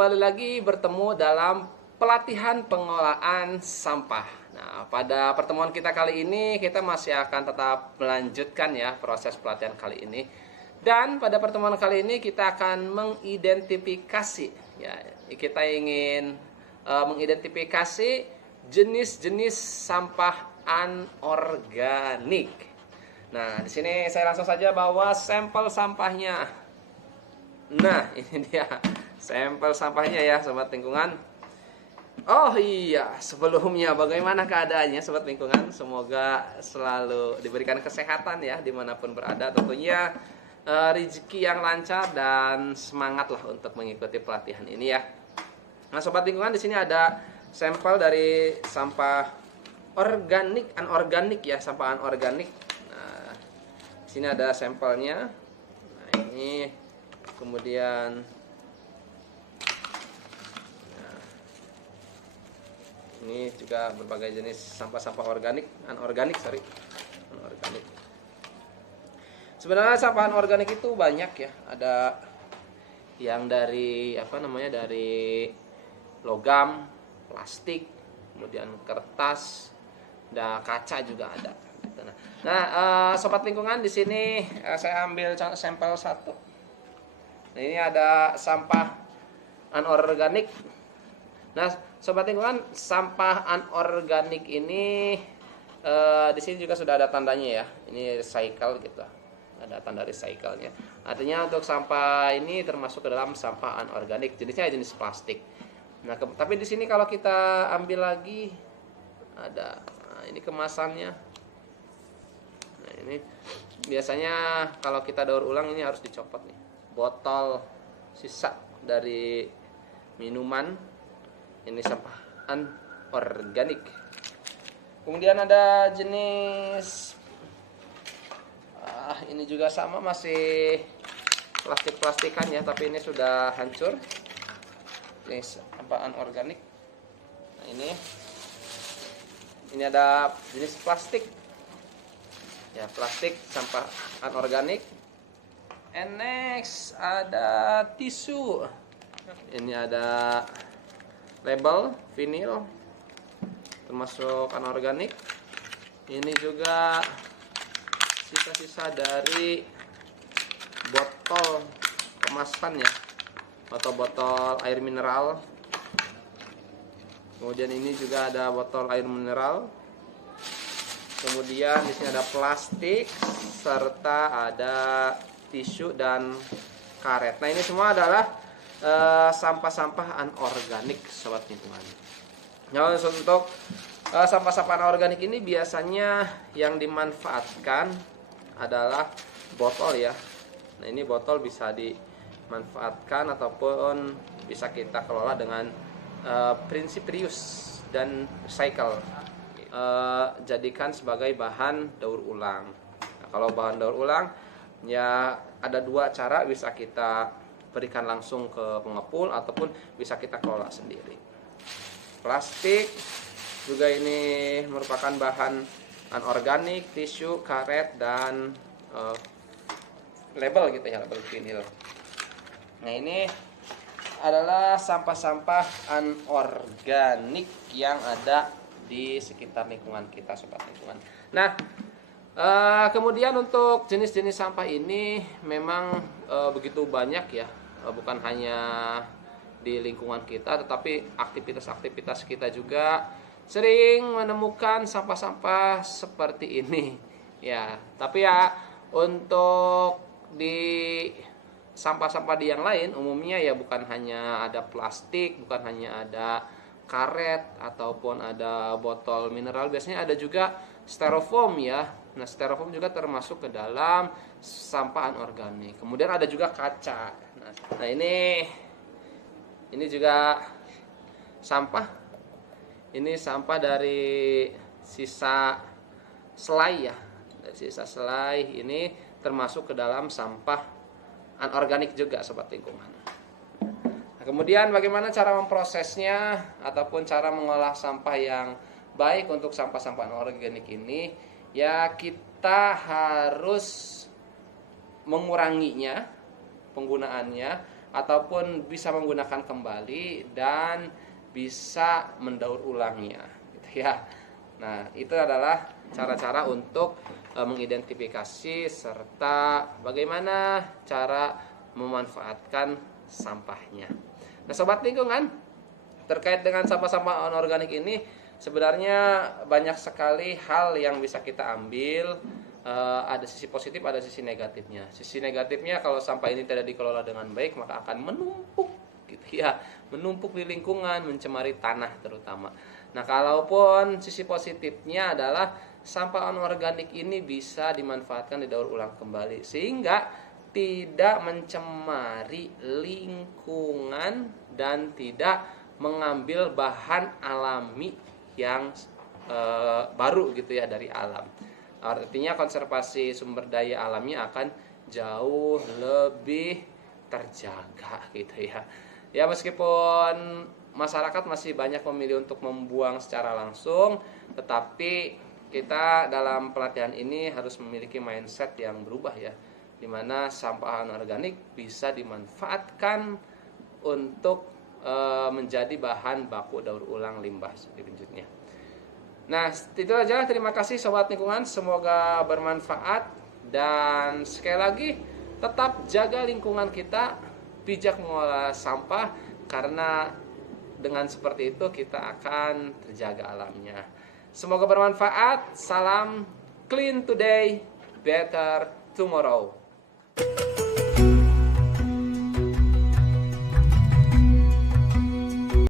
kembali lagi bertemu dalam pelatihan pengolahan sampah. Nah, pada pertemuan kita kali ini kita masih akan tetap melanjutkan ya proses pelatihan kali ini. Dan pada pertemuan kali ini kita akan mengidentifikasi ya, kita ingin mengidentifikasi jenis-jenis sampah anorganik. Nah, di sini saya langsung saja bawa sampel sampahnya. Nah, ini dia sampel sampahnya ya, sobat lingkungan. Oh iya, sebelumnya bagaimana keadaannya sobat lingkungan? Semoga selalu diberikan kesehatan ya dimanapun berada. Tentunya rezeki yang lancar dan semangat lah untuk mengikuti pelatihan ini ya. Nah, sobat lingkungan, di sini ada sampel dari sampah organik, anorganik ya, sampah anorganik. Nah, di sini ada sampelnya. Nah, ini kemudian ini juga berbagai jenis sampah-sampah organik, anorganik. Sebenarnya sampah anorganik itu banyak ya. Ada yang dari dari logam, plastik, kemudian kertas, dan kaca juga ada. Nah, sobat lingkungan, di sini saya ambil sampel satu. Nah, ini ada sampah anorganik. Nah, sobat lingkungan, sampah anorganik ini di sini juga sudah ada tandanya ya. Ini recycle gitu. Ada tanda recycle-nya. Artinya untuk sampah ini termasuk ke dalam sampah anorganik. Jenisnya jenis plastik. Nah, tapi di sini kalau kita ambil lagi ada ini kemasannya. Nah, ini biasanya kalau kita daur ulang ini harus dicopot nih. Botol sisa dari minuman, ini sampah anorganik. Kemudian ada jenis ini juga sama, masih plastik-plastikan ya, tapi ini sudah hancur. Ini sampah anorganik. Nah, ini ada jenis plastik ya, plastik sampah anorganik. And next ada tisu. Ini ada label vinil, termasuk anorganik. Ini juga sisa-sisa dari botol kemasan ya, atau botol air mineral. Kemudian ini juga ada botol air mineral. Kemudian di sini ada plastik serta ada tisu dan karet. Nah, ini semua adalah sampah-sampah anorganik sobat lingkungan. Nah, untuk sampah-sampah anorganik ini biasanya yang dimanfaatkan adalah botol ya. Nah, ini botol bisa dimanfaatkan ataupun bisa kita kelola dengan prinsip reuse dan recycle. Jadikan sebagai bahan daur ulang. Nah, kalau bahan daur ulang ya ada dua cara, bisa kita berikan langsung ke pengepul ataupun bisa kita kelola sendiri. Plastik juga ini merupakan bahan anorganik, tisu, karet, dan label gitu ya, label vinil. Nah, ini adalah sampah-sampah anorganik yang ada di sekitar lingkungan kita sobat lingkungan. Nah, kemudian untuk jenis-jenis sampah ini memang begitu banyak ya, bukan hanya di lingkungan kita, tetapi aktivitas-aktivitas kita juga sering menemukan sampah-sampah seperti ini ya. Tapi ya untuk di sampah-sampah di yang lain umumnya ya bukan hanya ada plastik, bukan hanya ada karet ataupun ada botol mineral, biasanya ada juga styrofoam ya. Nah, styrofoam juga termasuk ke dalam sampah anorganik. Kemudian ada juga kaca. Nah, ini juga sampah. Ini sampah dari sisa selai ya. Dari sisa selai ini termasuk ke dalam sampah anorganik juga sobat lingkungan. Nah, kemudian bagaimana cara memprosesnya ataupun cara mengolah sampah yang baik untuk sampah-sampah anorganik ini? Ya, kita harus menguranginya penggunaannya ataupun bisa menggunakan kembali dan bisa mendaur ulangnya gitu ya. Nah, itu adalah cara-cara untuk mengidentifikasi serta bagaimana cara memanfaatkan sampahnya. Nah, sobat lingkungan, terkait dengan sampah-sampah anorganik ini sebenarnya banyak sekali hal yang bisa kita ambil. Ada sisi positif, ada sisi negatifnya. Sisi negatifnya kalau sampah ini tidak dikelola dengan baik maka akan menumpuk gitu ya, menumpuk di lingkungan, mencemari tanah terutama. Nah, kalaupun sisi positifnya adalah sampah anorganik ini bisa dimanfaatkan, didaur ulang kembali sehingga tidak mencemari lingkungan dan tidak mengambil bahan alami yang baru gitu ya dari alam. Artinya konservasi sumber daya alamnya akan jauh lebih terjaga gitu ya. Ya, meskipun masyarakat masih banyak memilih untuk membuang secara langsung, tetapi kita dalam pelatihan ini harus memiliki mindset yang berubah ya, dimana sampah anorganik bisa dimanfaatkan untuk menjadi bahan baku daur ulang limbah selanjutnya. Nah, itu aja. Terima kasih sobat lingkungan, semoga bermanfaat dan sekali lagi tetap jaga lingkungan kita, bijak mengolah sampah karena dengan seperti itu kita akan terjaga alamnya. Semoga bermanfaat. Salam clean today, better tomorrow.